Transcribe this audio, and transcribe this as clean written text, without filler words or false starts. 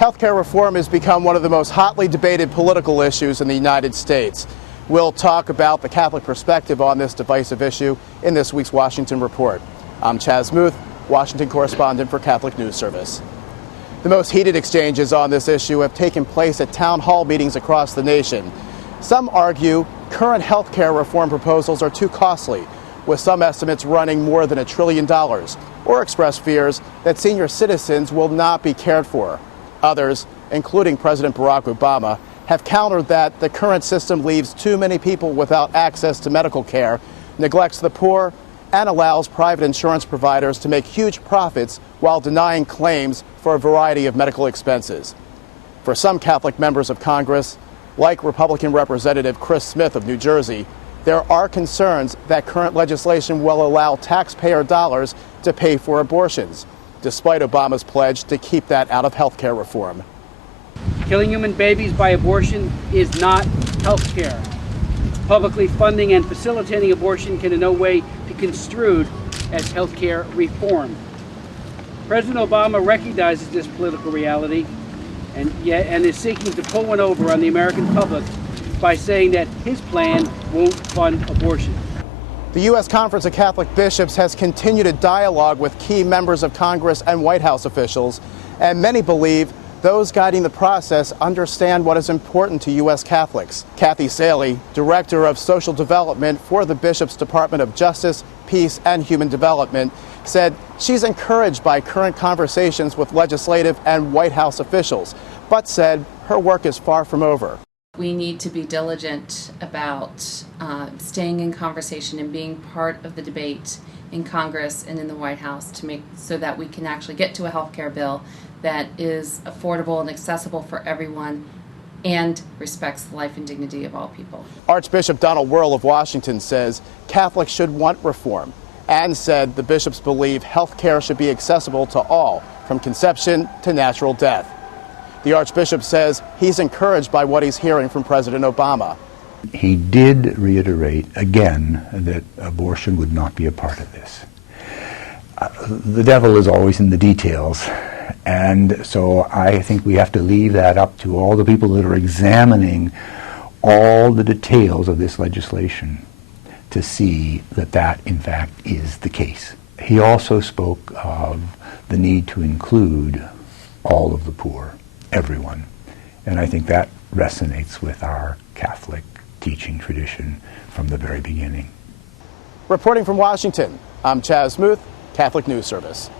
Healthcare reform has become one of the most hotly debated political issues in the United States. We'll talk about the Catholic perspective on this divisive issue in this week's Washington Report. I'm Chaz Muth, Washington correspondent for Catholic News Service. The most heated exchanges on this issue have taken place at town hall meetings across the nation. Some argue current health care reform proposals are too costly, with some estimates running more than $1 trillion, or express fears that senior citizens will not be cared for. Others, including President Barack Obama, have countered that the current system leaves too many people without access to medical care, neglects the poor, and allows private insurance providers to make huge profits while denying claims for a variety of medical expenses. For some Catholic members of Congress, like Republican Representative Chris Smith of New Jersey, there are concerns that current legislation will allow taxpayer dollars to pay for abortions, despite Obama's pledge to keep that out of health care reform. Killing human babies by abortion is not health care. Publicly funding and facilitating abortion can in no way be construed as health care reform. President Obama recognizes this political reality and is seeking to pull one over on the American public by saying that his plan won't fund abortion. The U.S. Conference of Catholic Bishops has continued a dialogue with key members of Congress and White House officials, and many believe those guiding the process understand what is important to U.S. Catholics. Kathy Saley, Director of Social Development for the Bishop's Department of Justice, Peace, and Human Development, said she's encouraged by current conversations with legislative and White House officials, but said her work is far from over. We need to be diligent about staying in conversation and being part of the debate in Congress and in the White House to make so that we can actually get to a health care bill that is affordable and accessible for everyone and respects the life and dignity of all people. Archbishop Donald Wuerl of Washington says Catholics should want reform and said the bishops believe health care should be accessible to all, from conception to natural death. The Archbishop says he's encouraged by what he's hearing from President Obama. He did reiterate again that abortion would not be a part of this. The devil is always in the details, and so I think we have to leave that up to all the people that are examining all the details of this legislation to see that that in fact is the case. He also spoke of the need to include all of the poor, everyone, and I think that resonates with our Catholic teaching tradition from the very beginning. Reporting from Washington, I'm Chaz Muth, Catholic News Service.